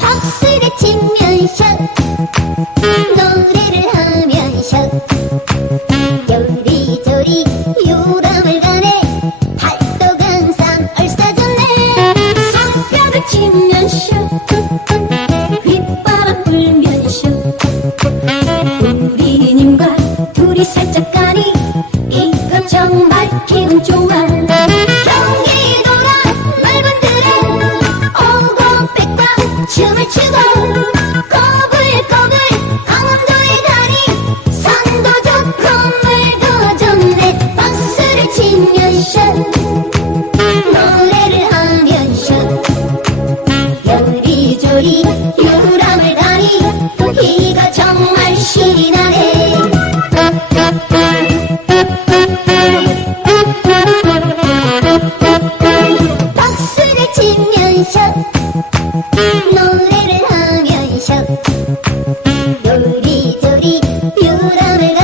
박수를 치면 샷 노래를 하면 샷 요리조리 유람을 가네. 팔도강산 얼싸졌네. 상뼈를 치면 슛 휘바람 불면 슛 우리님과 둘이 살짝 가니 이거 정말 기분 좋아 경기도랑 맑은 들에 오고 백방 춤을 추고 꼬불꼬불 강원도에 가니 산도 좋고 물도 좋네 박수를 치면 샷 노래를 하면 샷 요리조리 유람을 가니 이거 정말 뛰면서 노래를 하면서 요리조리 유람을 가